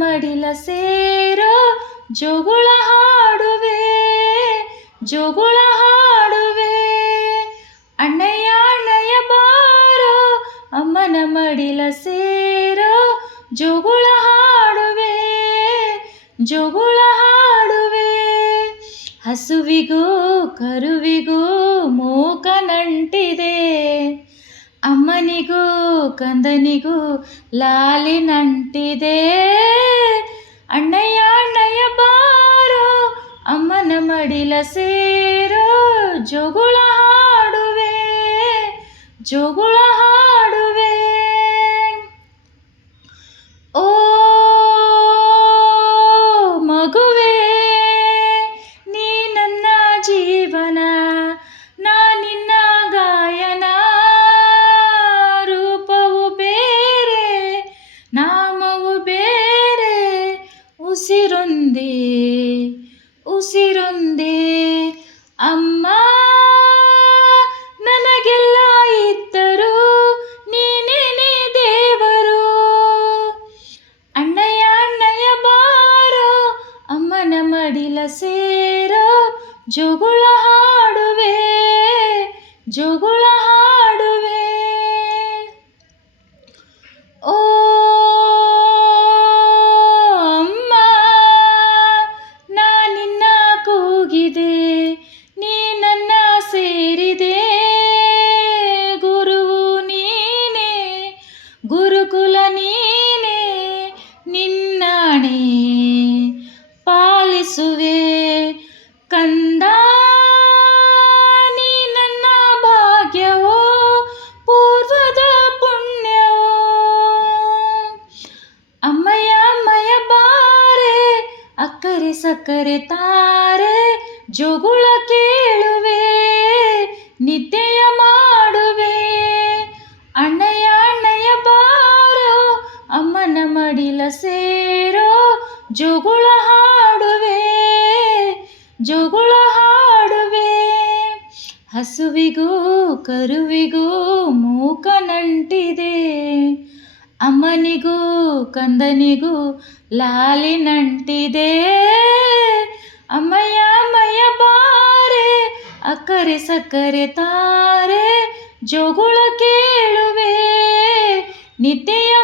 ಮಡಿಲ ಸೇರೋ ಜೋಗುಳ ಹಾಡುವೆ, ಜೋಗುಳ ಹಾಡುವೆ. ಅಣ್ಣಯ್ಯ ಅಣ್ಣಯ್ಯ ಬಾರೋ ಅಮ್ಮನ ಮಡಿಲ ಸೇರೋ ಜೋಗುಳ ಹಾಡುವೆ, ಜೋಗುಳ ಹಾಡುವೆ. ಹಸುವಿಗೂ ಕರುವಿಗೂ ಮೂಕ ನಂಟಿದೆ, ಅಮ್ಮನಿಗೂ ಕಂದನಿಗೂ ಲಾಲಿ ನಂಟಿದೆ. ಅಣ್ಣಯ್ಯ ಅಣ್ಣಯ್ಯ ಬಾರೋ ಅಮ್ಮನ ಮಡಿಲ ಸೇರೋ ಜೋಗುಳ ಹಾಡುವೆ, ಜೋಗುಳ ಹಾಡುವೆ. ಓ ಮಗುವೇ ನೀ ನನ್ನ ಜೀವನ, ನಾ ನಿನ್ನ ಗಾಯನ. ರೂಪವು ಬೇರೆ ನಾಮವು ಬೇರೆ, ಉಸಿರೊಂದೇ ಉಸಿರೊಂದೇ. ಅಮ್ಮ ನನಗೆಲ್ಲ ಇದ್ದರು ನೀನೇನೇ ದೇವರು. ಅಣ್ಣಯ್ಯ ಅಣ್ಣಯ್ಯ ಬಾರೋ ಅಮ್ಮನ ಮಡಿಲ ಸೇರೋ ಜೋಗುಳ ಹಾಡುವೆ, ಜೋಗುಳ ಹಾಡುವೆ. ಓ ಅಮ್ಮ ನಾ ನಿನ್ನ ಕೂಗಿದೆ, ನೀ ನನ್ನ ಸೇರಿದೆ. ಗುರುವು ನೀನೇ ಗುರುಕುಲ ನೀನೇ, ನಿನ್ನಾಣೆ ಪಾಲಿಸುವೆ. ಕಂದ ನೀ ನನ್ನ ಭಾಗ್ಯವೋ ಪೂರ್ವದ ಪುಣ್ಯವೋ. ಅಮ್ಮಯ್ಯ ಅಮ್ಮಯ್ಯ ಬಾರೆ ಅಕ್ಕರೆ ಸಕ್ಕರೆ ತಾರೆ, ಜೋಗುಳ ಕೇಳುವೆ ನಿದ್ದೆಯ ಮಾಡುವೆ. ಅಣ್ಣಯ್ಯ ಅಣ್ಣಯ್ಯ ಬಾರೋ ಅಮ್ಮನ ಮಡಿಲ ಸೇರೋ ಜೋಗುಳ ಹಾಡುವೆ, ಜೋಗುಳ ಹಾಡುವೆ. ಹಸುವಿಗೂ ಕರುವಿಗೂ ಮೂಕ ನಂಟಿದೆ, ಅಮ್ಮನಿಗೂ ಕಂದನಿಗೂ ಲಾಲಿ ನಂಟಿದೆ. ಅಮ್ಮಯ್ಯ ಅಮ್ಮಯ್ಯ ಬಾರೆ ಅಕ್ಕರೆ ಸಕ್ಕರೆ ತಾರೆ, ಜೋಗುಳ ಕೇಳುವೆ ನಿದ್ದೆಯ